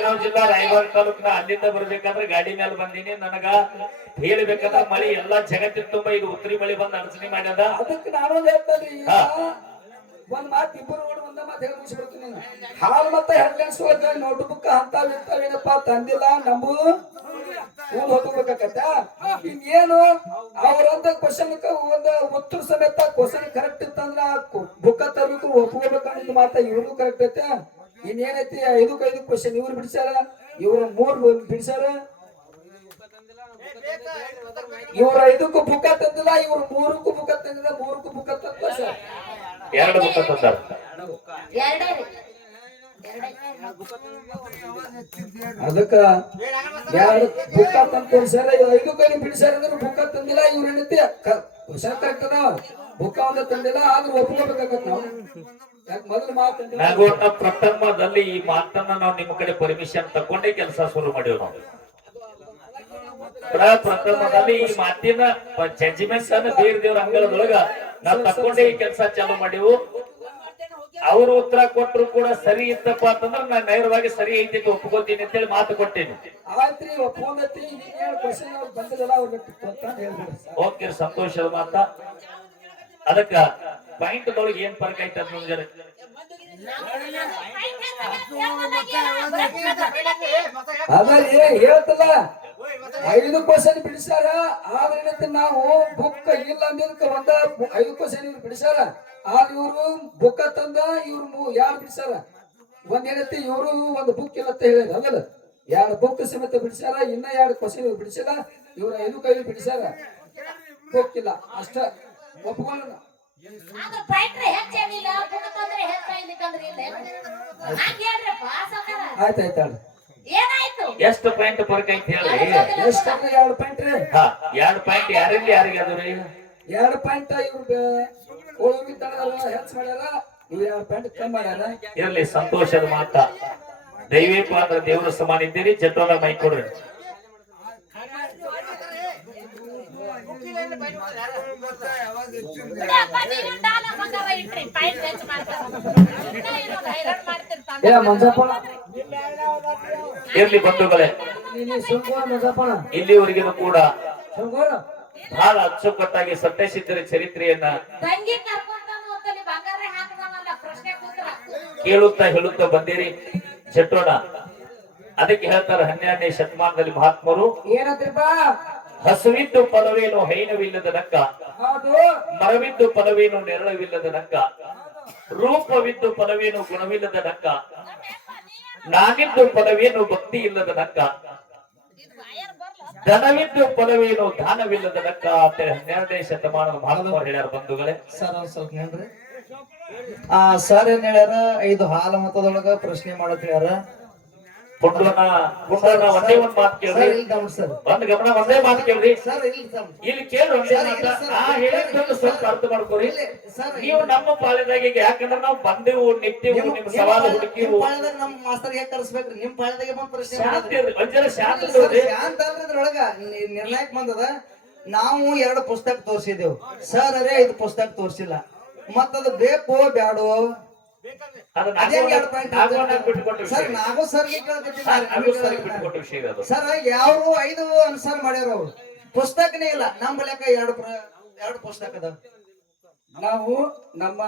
ನಾ ಜಿಲ್ಲಾ ರಾಯಬಾಗ ತಾಲೂಕಿನ ಅಲ್ಲಿಂದ ಬರ್ಬೇಕಾದ್ರೆ ಗಾಡಿ ಮೇಲೆ ಬಂದೀನಿ. ನನಗ ಹೇಳ್ಬೇಕಂದ್ರ ಮಳಿ ಎಲ್ಲಾ ಜಗತ್ತಿನ ತುಂಬಾ ಇದು ಉತ್ತರಿ ಮಳಿ ಬಂದ್ ಅಡಚಣೆ ಮಾಡ್ಯದ. ಅದಕ್ಕೆ ನಾನು ಹೇಳ್ತೇನೆ ಒಂದ್ ಮಾತು ಇಬ್ಬರು ನೋಡಿ ಒಂದ ಮಾತು ಹೇಳಿ ಮುಗಿಸ್ಬಿಡ್ತೀನಿ ಹಾಲ್ ಮತ್ತೆ ಹೆಡ್ಲೈನ್ಸ್ ನೋಟ್ ಬುಕ್ ಅಂತಾವ್ ಇರ್ತಾವೇನಪ್ಪ ತಂದಿಲ್ಲ ನಂಬುದು ಊರ್ ಹೋಗ್ಬೇಕಾಕತ್ತ ಇನ್ನೇನು? ಅವ್ರಂತ ಕ್ವಶನ್ ಒಂದ್ ಉತ್ತರ ಸಮೇತ ಕ್ವಶನ್ ಕರೆಕ್ಟ್ ಇತ್ತಂದ್ರ ಬುಕ್ಕ ತರಬೇಕು, ಒಪ್ಕೋಬೇಕಂತ ಮಾತ ಇವ್ರು ಕರೆಕ್ಟ್ ಐತೆ. ಇನ್ನೇನೈತಿ? ಐದಕ್ಕೆ ಐದು ಕ್ವಶನ್ ಇವ್ರು ಬಿಡಿಸ್ಯಾರ, ಇವ್ರ ಮೂರ್ ಬಿಡಿಸ್ಯಾರ. ಇವ್ರ ಐದಕ್ಕೂ ಬುಕ್ಕ ತಂದಿಲ್ಲ, ಇವ್ರ ಮೂರಕ್ಕೂ ಬುಕ್ಕ ತಂದಿಲ್ಲ, ಮೂರಕ್ಕೂ ಬುಕ್ಕ ತಂದ ಎರಡು ಬುಕ್ಕ ತಂದಾರ ಅದಕ್ಕ ಎರಡು ಬುಕ್ಕ ತಂದು ತೋರಿಸ್ಯಾರ ಇವ್ ಐದು ಕೈ ಬಿಡಿಸ್ಯಾರ ಅಂದ್ರೆ ಬುಕ್ಕ ತಂದಿಲ್ಲ. ಇವ್ರ ಏನೈತಿ? ಹುಷಾರ್ ಕರೆಕ್ಟ್ ಬುಕ್ಕ ಒಂದ ತಂದಿಲ್ಲ. ಆದ್ರೂ ಒಪ್ಕೋಬೇಕಾಗತ್ ನಾವು ನಾಗೋಟ ಪ್ರಥಮದಲ್ಲಿ ಈ ಮಾತನ್ನ ನಾವು ನಿಮ್ಮ ಕಡೆ ಪರ್ಮಿಷನ್ ತಕೊಂಡೇ ಕೆಲಸ ಶುರು ಮಾಡಿವ್ ನಾವು. ಪ್ರ- ಪ್ರಥಮದಲ್ಲಿ ಈ ಮಾತಿನ ಜಜ್ಮೆಂಟ್ಸ್ ಅನ್ನ ಬೇರೆ ದೇವ್ರ ಅಂಗಳದೊಳಗ ನಾವು ತಕ್ಕೊಂಡೇ ಈ ಕೆಲಸ ಚಾಲು ಮಾಡಿವು. ಅವರು ಉತ್ತರ ಕೊಟ್ಟರು ಕೂಡ ಸರಿ ಇತ್ತಪ್ಪ ಅಂತಂದ್ರೆ ನಾನು ನೇರವಾಗಿ ಸರಿ ಐತಿ ಅಂತ ಒಪ್ಕೋತೀನಿ ಅಂತೇಳಿ ಮಾತು ಕೊಟ್ಟೇನಿ. ಓಕೆ ಸಂತೋಷದ ಮಾತ ಅದಕ್ಕ ಪಾಯಿಂಟ್ ದೊಳಗೆ ಏನ್ ಫರ್ಕ್ ಐತೆ ಅದ್ ಮುಂಜಾನೆ ಅದ್ರಲ್ಲಿ ಹೇಳ್ತಲ್ಲ. ಐದು ಕ್ವಶನ್ ಬಿಡಿಸ್ಯಾರ ಆದ್ರೆ ಏನೈತಿ ನಾವು ಬುಕ್ ಇಲ್ಲ ಅಂದಿದ್ದಕ್ಕೆ ಒಂದ ಐದು ಕ್ವಶನ್ ಇವ್ರು ಬಿಡಿಸ್ಯಾರ. ಆದ್ರೆ ಇವ್ರು ಬುಕ್ಕ ತಂದ ಇವ್ರು ಯಾರು ಬಿಡಿಸ್ಯಾರ? ಒಂದ್ ಏನೈತಿ ಇವರು ಒಂದು ಬುಕ್ ಇಲ್ಲ ಅಂತ ಹೇಳಿದ್ರು ಹೌದಲ್ಲ ಎರಡು ಬುಕ್ ಸಮೇತ ಬಿಡಿಸ್ಯಾರ ಇನ್ನ ಎರಡು ಕ್ವಶನ್ ಇವ್ರು ಬಿಡಿಸಿಲ್ಲ ಇವ್ರ ಐದು ಕೈ ಬಿಡಿಸ್ಯಾರ. ಬುಕ್ ಇಲ್ಲ ಅಷ್ಟ ಒಪ್ಕೊಳ್ಳೋಣ. ಆದ್ರ ಎಷ್ಟು ಪಾಯಿಂಟ್ ಬರ್ಕೈತಿ ಹೇಳಿ? ಹೇಳ್ರಿ ಎಷ್ಟಾದ್ರೆ ಎರಡು ಪಾಯಿಂಟ್ ರೀ? ಹಾ ಎರಡ್ ಪಾಯಿಂಟ್ ಯಾರಿಂದ ಯಾರಿಗೆ ಅದು ರೀ? ಎರಡು ಪಾಯಿಂಟ್ ಇರಲಿ ಉಳಿದ ತನಕ ಹೆಚ್ಚು ಮಾಡ್ಯಾರ. ಇವ್ ಎರಡು ಪಾಯಿಂಟ್ ಕಮ್ಮಿ ಮಾಡ್ಯಾರ. ಇರ್ಲಿ ಸಂತೋಷದ ಮಾತ. ದೈವೇಕ ಅಂದ್ರೆ ದೇವರ ಸಮಾನ ಇದ್ದೀರಿ ಜಟ್ಟೋಲ ಮೈ ಕೊಡ್ರಿ ಬಿಡಪ್ಪ, ನೀನು ಡಾಲ ಬಂಗಾರ ಇಟ್ರಿ, ಪಾಯಿಂಟ್ ಹೆಚ್ಚು ಮಾಡ್ತಾರ. ಇನ್ನ ಇರೋದು ಹೈರಾಣ್ ಮಾಡ್ತಿರ್ತಾನ. ಏ ಮಂಜಪ್ಪಣ ಇರ್ಲಿ ಬಂಧುಗಳೇ. ಇಲ್ಲಿವರೆಗಿನೂ ಕೂಡ ಬಹಳ ಅಚ್ಚುಕಟ್ಟಾಗಿ ಸತ್ಯಸಿದ್ಧರ ಚರಿತ್ರೆಯನ್ನ ತಂಗಿ ಕರ್ಕೊಂತಾನು ಅಂತಲ್ಲಿ ಬಂಗಾರ ಹಾಕದವಲ್ಲ ಪ್ರಶ್ನೆ ಕೂತ್ರ. ಕೇಳುತ್ತಾ ಹೇಳುತ್ತಾ ಬಂದಿರಿ. ಚಟೋಣ ಅದಕ್ಕೆ ಹೇಳ್ತಾರೆ ಹನ್ನೆರಡನೇ ಶತಮಾನದಲ್ಲಿ ಮಹಾತ್ಮರು. ಏನಂತ್ರಿಪ್ಪ ಹಸುವಿದ್ದು ಫಲವೇನು ಹೈನವಿಲ್ಲದ ನಕ್ಕ? ಮರವಿದ್ದು ಫಲವೇನು ನೆರಳವಿಲ್ಲದ ನಕ್ಕ? ರೂಪವಿದ್ದು ಫಲವೇನು ಗುಣವಿಲ್ಲದ ನಕ್ಕ? ನಾನಿದ್ದು ಫಲವೇನು ಭಕ್ತಿ ಇಲ್ಲದ ನಕ್ಕ ಧನವಿದ್ದು ಫಲವೇನು ದಾನವಿಲ್ಲದ ನಕ್ಕ? ಅಂತ ಹನ್ನೆರಡನೇ ಶತಮಾನ ಮಹಾತ್ಮರು ಹೇಳ್ಯಾರ ಬಂಧುಗಳೇ. ಸರ್ ಸ್ವಲ್ಪ ಹೇಳ್ರಿ. ಆ ಸರ್ ಏನ್ ಹೇಳ್ಯಾರ? ಐದು ಹಾಲ ಮತದೊಳಗ ಪ್ರಶ್ನೆ ಮಾಡತ್ ಹೇಳ್ಯಾರ. ಪುಂಡನ ಪುಂಡನ ಒಂದೇ ಒಂದ್ ಮಾತು ಕೇಳ್ರಿ. ಗಮನ ಒಂದ್ ಗಮನ ಒಂದೇ ಮಾತು ಕೇಳ್ರಿ. ಇಲ್ಲಿ ಕೇಳಿ ಹೇಳಿದ್ದೊಂದು ಸ್ವಲ್ಪ ಅರ್ಥ ಮಾಡ್ಕೊರಿ. ನೀವು ನಮ್ಮ ಈಗ ಯಾಕಂದ್ರೆ ನಾವು ಬಂದೆವು ನಿಂತೆವು ನಿಮ್- ಸವಾಲು ಹುಡುಕಿವು. ನಿಮ್ ಪಾಳ್ಯದಾಗ ನಮ್ ಮಾಸ್ತರ್ ಯಾಕೆ ಕರ್ಸ್ಬೇಕ್ರಿ? ನಿಮ್ ಪಾಳ್ಯದಾಗೆ ಬಂದ್ ಪ್ರಶ್ನೆ ಶಾಂತ. ಶಾಂತ ಅಲ್ರಿ ಇದ್ರೊಳಗ. ನಿರ್ಣಾಯಕ ಬಂದದ. ನಾವು ಎರಡು ಪುಸ್ತಕ ತೋರಿಸಿದೆವು. ಸರ್ ಅರೇ ಐದು ಪುಸ್ತಕ ತೋರಿಸಿಲ್ಲ. ಮತ್ತದು ಬೇಕೋ ಬ್ಯಾಡೋ ಅದು ಅದೇ ಸರ್ ಯಾರು ನಾಗೋ ಸರ್ಗೆ ಕೇಳ್ಕತ್ತೀನಿ ಸರ್, ಯಾವ ಐದು ಅನ್ಸರ್ ಮಾಡ್ಯಾರ ಅವ್ರು? ಪುಸ್ತಕನೇ ಇಲ್ಲ. ನಮ್ಮ ಲೆಕ್ಕ ಎರಡು ಎರಡು ಪುಸ್ತಕ ಅದಾವ. ನಾವು ನಮ್ಮ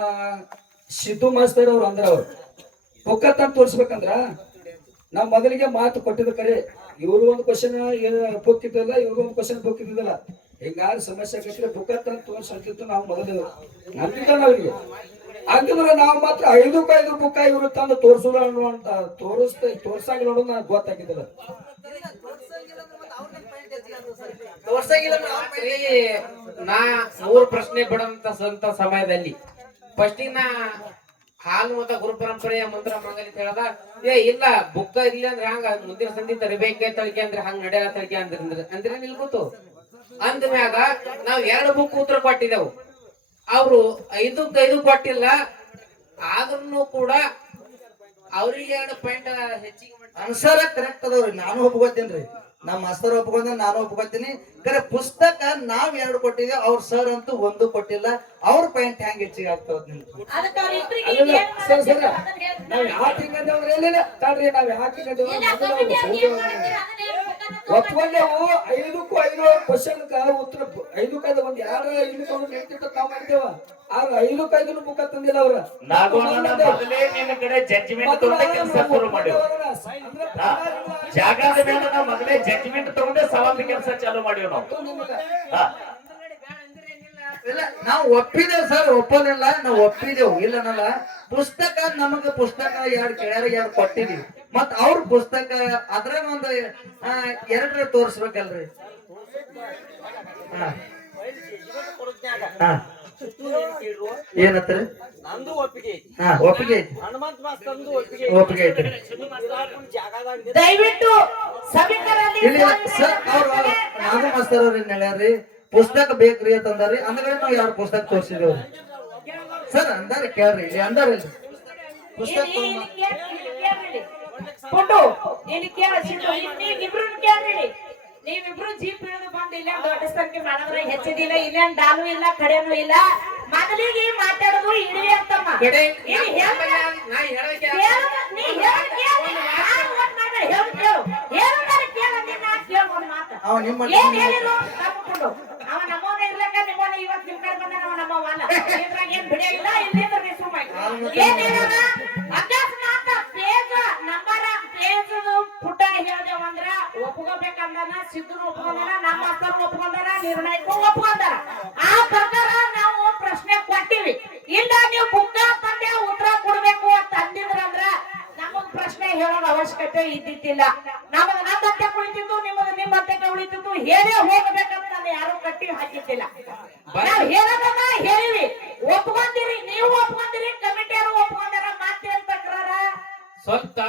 ಸಿದ್ದು ಮಾಸ್ತರ್ ಅವ್ರು ಅಂದ್ರ ಅವ್ರು. ಒಕ್ಕತ್ತಂತ ತೋರಿಸ್ಬೇಕಂದ್ರ ನಾವು ಮೊದಲಿಗೆ ಮಾತು ಕೊಟ್ಟಿದ್ದ ಕರೆ. ಇವ್ರು ಒಂದು ಕ್ವಶನ್ ಬುಕ್ ಇದ್ದಿಲ್ಲ ಇವ್ರು ಒಂದು ಕ್ವಶನ್ ಬುಕ್ ಇದ್ದಿಲ್ಲ ಹಿಂಗಾರು ಸಮಸ್ಯೆ ಆಗೈತ್ರಿ ಬುಕ್ ಅಂತ ಅಂತಿತ್ತು ನಾವು ಮೊದಲು ನಂಬಿದ್ದ ಅವ್ರಿಗೆ ಹಂಗಂದ್ರೆ ನಾವು ಮಾತ್ರ ಐದಕ್ಕೆ ಐದು ರೂಪಾಯಿ ಇವರು ತಂದು ತೋರ್ಸುದ ಅಂತ ತೋರಿಸ್ತ ತೋರ್ಸಂಗಿಲ್ಲ ಅನ್ನೋದು ನನಗೆ ಗೊತ್ತಾಗಿದ್ದಿಲ್ಲ. ನಾ ಅವ್ರ ಪ್ರಶ್ನೆ ಬಿಡಂತ ಸಂತ ಸಮಯದಲ್ಲಿ. ಫಸ್ಟ್ ನಾ ಹಾಲು ಮತ್ತ ಗುರು ಪರಂಪರೆಯ ಮಂತ್ರ ಮಂಗಲಿ ಹೇಳ್ದ ಏ, ಇಲ್ಲ, ಬುಕ್ಕ ಇಲ್ಲ ಅಂದ್ರೆ ಹಂಗ, ಮುಂದಿನ ಸಂಧಿ ತರಬೇಕೆ ತಳಿಕೆ ಅಂದ್ರೆ ಹಂಗ ನಡೆಯಲ್ಲ ತಳಿಕೆ ಅಂದ್ರೆ ಅಂದ್ರೆ ನಿಲ್ಕೋತು. ಅಂದ ಮ್ಯಾಗ ನಾವ್ ಎರಡು ಬುಕ್ ಉತ್ತರ ಕೊಟ್ಟಿದ್ದೆವು. ಅವ್ರು ಐದು ಐದು ಕೊಟ್ಟಿಲ್ಲ ಆದ್ರೂ ಕೂಡ ಅವ್ರಿಗೆ ಎರಡು ಪಾಯಿಂಟ್ ಹೆಚ್ಚಿಗೆ ಅನ್ಸರ ಕರೆಕ್ಟ್ ಅದಾವ್ರಿ. ನಾನು ಒಪ್ಕೋತೀನಿ ನಮ್ಮ ಅಸ್ತರ ಒಪ್ಕೊಂಡ್ರೆ ನಾನು ಒಪ್ಕೋತೀನಿ ಕರೆ ಪುಸ್ತಕ ನಾವ್ ಎರಡು ಕೊಟ್ಟಿದ್ವಿ ಅವ್ರ ಸರ್ ಅಂತೂ ಒಂದು ಕೊಟ್ಟಿಲ್ಲ. ಅವ್ರ ಪಾಯಿಂಟ್ ಹೆಂಗ್ ಹೆಚ್ಚಿಗೆ ಹೇಳ್ಬೇಕನ್ನೋದು ಒಪ್ಕೊಂಡೆವು ಐದಕ್ಕೂ ಐದು ಕ್ವಶನ್ ಉತ್ತರ ಐದಕ್ಕೂ ಐದು ಒಂದ್ ಯಾರು ಐದಕ್ಕೆ ಒಂದು ನಿಂತಿಟ್ಟು ನಾವು ಮಾಡ್ತೇವ. ಆಗ ಐದಕ್ಕೂ ಐದು ಮುಖ ತಂದಿಲ್ಲ ಅವ್ರ. ಜಾಗ ನಿನ್ನ ಕಡೆ ಜಡ್ಜ್ಮೆಂಟ್ ತಗೊಂಡ ಕೆಲಸ ಶುರು ಮಾಡಿವ್ ಜಾಗದ ಮೇಲೆ ನಾವು ಮೊದಲೇ ಜಡ್ಜ್ಮೆಂಟ್ ತಗೊಂಡೆ ಸವಾಲ್ ಕೆಲಸ ಚಾಲೂ ಮಾಡಿವ್ ನಾವು. ಹಾ. ಇಲ್ಲ ನಾವು ಒಪ್ಪಿದೇವ್ ಸರ್ ಒಪ್ಪೋದಿಲ್ಲ. ನಾವು ಒಪ್ಪಿದೆವು ಇಲ್ಲನಲ್ಲ. ಪುಸ್ತಕ ನಮಗ ಪುಸ್ತಕ ಎರಡು ಕೇಳ್ಯಾರ ಎರಡು ಕೊಟ್ಟಿದೀವಿ ಮತ್ ಅವ್ರ ಪುಸ್ತಕ ಅದ್ರಾಗ ಒಂದು ಆ, ಎರಡ್ರ ತೋರ್ಸ್ಬೇಕಲ್ರಿ. ಹಾ. ಏನತ್ರಿ? ನಂದು ಒಪ್ಪಿಗೆ ಐತಿ. ಹಾ ಒಪ್ಪಿಗೆ ಐತಿ. ಹನುಮಂತ ಮಾಸ್ತಂದು ಒಪ್ಪಿಗೆ ಒಪ್ಪಿಗೆ ಐತಿ. ದಯವಿಟ್ಟು ಸಭಿಕರಲ್ಲಿ ಇಲ್ಲಿ ಸರ್ ಅವ್ರು ನಾನು ಮಾಸ್ತರ್ ಅವ್ರ ಏನ್ ಹೇಳ್ಯಾರ್ರಿ? ಪುಸ್ತಕ ಬೇಕ್ರಿ ಅಂತಂದಾರಿ ಅಂದ್ರೆ ನಾವು ಯಾರು ಪುಸ್ತಕ ತೋರಿಸಿದ್ರು ಸರ್ ಅಂದಾರ ಕೇಳ್ರಿ ಇಲ್ಲಿ ಅಂದಾರ ಇಲ್ಲಿ. ಪುಸ್ತಕ ಇಲ್ಲಿ- ಇಲ್ಲಿ ಕೇಳ್- ಇಲ್ಲಿ. ಪುಟ್ಟು, ಇಲ್ಲಿ ಕೇಳ ಸಿಟ್ಟು ನೀವಿಬ್ರು ಕೇಳ್ರಿ ನೀವಿಬ್ರು ಜೀಪ್ ಇಳಿದು ಬಂದು ಇಲ್ಲೇ ದೊಡ್ಡ ಸಂಖ್ಯೆ ಮಾಡಿದ್ರೆ ಹೆಚ್ಚಿದಿಲ್ಲ ಇಲ್ಲೇನ್ ಡಾಲು ಇಲ್ಲ ಕಡೆನೂ ಇಲ್ಲ. ಮೊದಲಿಗೆ ಮಾತಾಡೋದು ಇಡೀ ಅಂತಮ್ಮ. ಅವ ನಿಮ್ಮ ಏನ್ ಹೇಳಿರು ತಪ್ಪಿಕೊಂಡು ಅವ ನಮ್ಮವನ ಇರ್ಲಕ್ಕ ನಿಮ್ಮವನ ಇವತ್ತು ನಿಮ್ ಕಡೆ ಬಂದ ಅವ ನಮ್ಮವಲ್ಲ ಇದ್ರಾಗ ಏನ್ ಬಿಡೇ ಇಲ್ಲ ಇಲ್ಲಿಂದ ನೀ ಸುಮ್ಮಾಗಿ ಏನ್ ಹೇಳೋಣ ಅಕಸ್ಮಾತ್ ಪೇಜ್ ನಂಬರ ಪೇಜ್ ಪುಟ್ಟ ಹೇಳ್ದೇವ ಅಂದ್ರ ಒಪ್ಕೋಬೇಕಂದ್ರ ಸಿದ್ಧರು ಒಪ್ಕೊಂಡಾರ ನಮ್ಮ ಅಕ್ಕರು ಒಪ್ಕೊಂಡಾರ ನಿರ್ಣಯಕ್ಕೂ ಒಪ್ಕೊಂಡಾರ ಆ ಪ್ರಕಾರ ನಾವು ಪ್ರಶ್ನೆ ಕೊಟ್ಟಿವಿ. ಇಲ್ಲ ನೀವು ಬುಕ್ಕ ತಂದೆ ಉತ್ತರ ಕೊಡ್ಬೇಕು ಅಂತ ಅಂದಿದ್ರಂದ್ರ ನಮಗ್ ಪ್ರಶ್ನೆ ಹೇಳೋದ್ ಅವಶ್ಯಕತೆ ಇದ್ದಿದ್ದಿಲ್ಲ. ನಮಗ್ ಹತ್ತೆ ಕುಳಿತಿತ್ತು ನಿಮಗ್ ನಿಮ್ಮ ಹತ್ತೆ ಉಳಿತಿತ್ತು ಹೇಳೇ ಹೋಗ್ಬೇಕಂತ ನಾನು ಯಾರು ಕಟ್ಟಿ ಹಾಕಿದ್ದಿಲ್ಲ. ನಾವ್ ಹೇಳೋದನ್ನ ಹೇಳಿವಿ. ಒಪ್ಕೊಂದಿರಿ ನೀವು ಒಪ್ಕೊಂದಿರಿ ಸ್ವಲ್ಪ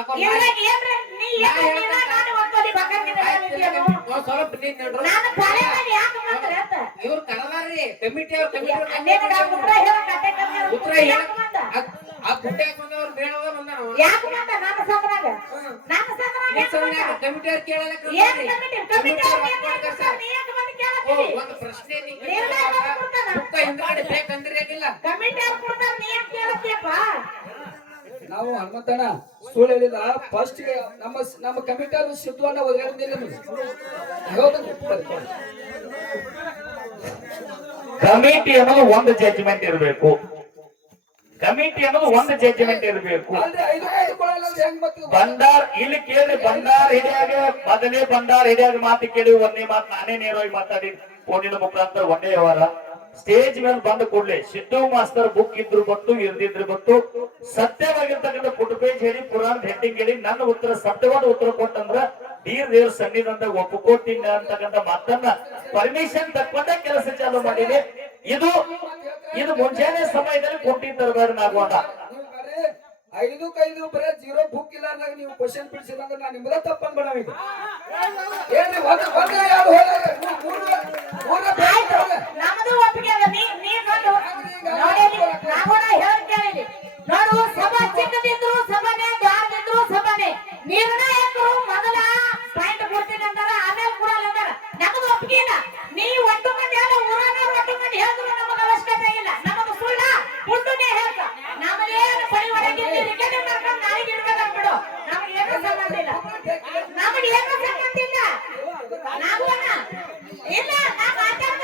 ಅಂತ? ಇವ್ರು ಕರದಾರ್ರಿ. ಕಮಿಟಿ ಅವ್ರ ಕಮಿಟಿ ಉತ್ತರ? ಆ ಬಂದವ್ರು ಬೇಡವ ಬಂದಾನ? ಕಮಿಟಿ ಅವ್ರು ಕೇಳತ್ತೀರಿ? ಒಂದು ಪ್ರಶ್ನೆ ಬೇಕಂದ್ರೆ ಇಲ್ಲ ನಾವು ಹನುಮಂತಣ್ಣ. ಸುಳ್ಳು ಹೇಳಿಲ್ಲ ಫಸ್ಟ್ ನಮ್ಮ ನಮ್ಮ ಕಮಿಟರ್ ಒದಗಿಲ್ಲ ನಿಮಗೆ ಹೌದಲ್ಲ? ಬರ್ರಿ, ಬರ್ರಿ. ಕಮಿಟಿ ಅನ್ನೋದು ಒಂದು ಜಡ್ಜ್ಮೆಂಟ್ ಇರಬೇಕು ಕಮಿಟಿ ಅನ್ನೋದು ಒಂದು ಜಡ್ಜ್ಮೆಂಟ್ ಇರಬೇಕು ಬಂಡಾರ್ ಇಲ್ಲಿ ಕೇಳಿ ಬಂಡಾರ್ ಹಿಡಿಯಾಗ ಮೊದಲೇ ಬಂಡಾರ್ ಹಿಡಿಯಾಗ ಮಾತು ಕೇಳಿ ಒಂದೇ ಮಾತು ನಾನೇ ನೇರವಾಗಿ ಮಾತಾಡಿ ಫೋನಿನ ಮುಖಾಂತರ ಒಂದೇ ವಾರ ಸ್ಟೇಜ್ ಮೇಲೆ ಬಂದ ಕೂಡಲೇ ಸಿದ್ದು ಮಾಸ್ತರ್ ಬುಕ್ ಇದ್ರು ಗೊತ್ತು ಇರ್ದಿದ್ರು ಗೊತ್ತು ಸತ್ಯವಾಗಿರ್ತಕ್ಕಂಥ ಫುಟ್ ಪೇಜ್ ಹೇಳಿ ಪುರಾಣ ಹೆಡ್ಡಿಂಗ್ ಹೇಳಿ, ನನ್ನ ಉತ್ತರ ಸತ್ಯವಾದ ಉತ್ತರ ಕೊಟ್ಟಂದ್ರ ನೀರ್ ದೇವ್ರ ಸನ್ನಿಧಂತ ಒಪ್ಪಿಕೊಟ್ಟಿನ ಅಂತಕ್ಕಂಥ ಮಾತನ್ನ ಪರ್ಮಿಷನ್ ತಕ್ಕೊಂಡ ಕೆಲಸ ಚಾಲು ಮಾಡಿದೆ. ಇದು ಇದು ಮುಂಜಾನೆ ಸಮಯದಲ್ಲಿ ಕೊಟ್ಟಿದ್ದ ನಾಗೋಣ ನೀವು ಕೈದು ಬರೇ ಜೀರೋ ಬುಕ್ ಇಲ್ಲ ಅಂದಾಗ ನೀವು ಕ್ವಶನ್ ಬಿಡಿಸಿದಂದ್ರೆ ನಾನು ನಿಮ್ಮದ ತಪ್ಪನ್ ಬೇಡ ಈಗ. ಏನ್ರಿ ಒಂದು ಒಂದು ಆಯ್ತು? ನಮ್ಮದು ಒಪ್ಪಿಗೆ ನೀ ನೀ ನೋಡು ನೋಡಿ ನಾಗೋಣ ಹೇಳ್ತೇವೆ ನೋಡು ಸಭಾ ಚಿಕ್ಕದಿದ್ರು ಸಭಾನೆ ಗಾರದಿದ್ರು ಸಭಾನೆ ನಿರ್ಣಾಯಕರು ಮೊದಲ ಪಾಯಿಂಟ್ ಕೊಡ್ತೀನಿ ಅಂದಾರ ಆಮೇಲೆ ಕೊಡಲ್ಲ ಅಂದಾರ. ನಮ್ದು ಒಪ್ಪಿಗೆ ಇಲ್ಲ. ನೀ ಒಟ್ಟು ಮಂದಿ ಅಲ್ಲ ಊರನ್ನ ಒಟ್ಟು ಮಂದಿ ಹೇಳಿದ್ರು ನಮಗೆ ಅವಶ್ಯಕತೆ ಇಲ್ಲ ನಮದು ಸುಳ್ಳ ಪುಂಡುನೇ ಹೇಳ್ತ ನಮಗೇನು ಪಡಿ ಹೊರಗಿದ್ದು ರಿಕೆಟಿಂಗ್ ಮಾಡ್ಕೊಂಡು ನಾಳೆಗೆ ಇಡ್ಬೇಕ ಬಿಡು ನಮಗೇನು ಸಂಬಂಧ ಇಲ್ಲ ನಮಗೇನು ಸಂಬಂಧ ಇಲ್ಲ. ನಾಗೋಣ ಇಲ್ಲ ನಾ ಮಾತಾಡ್ದು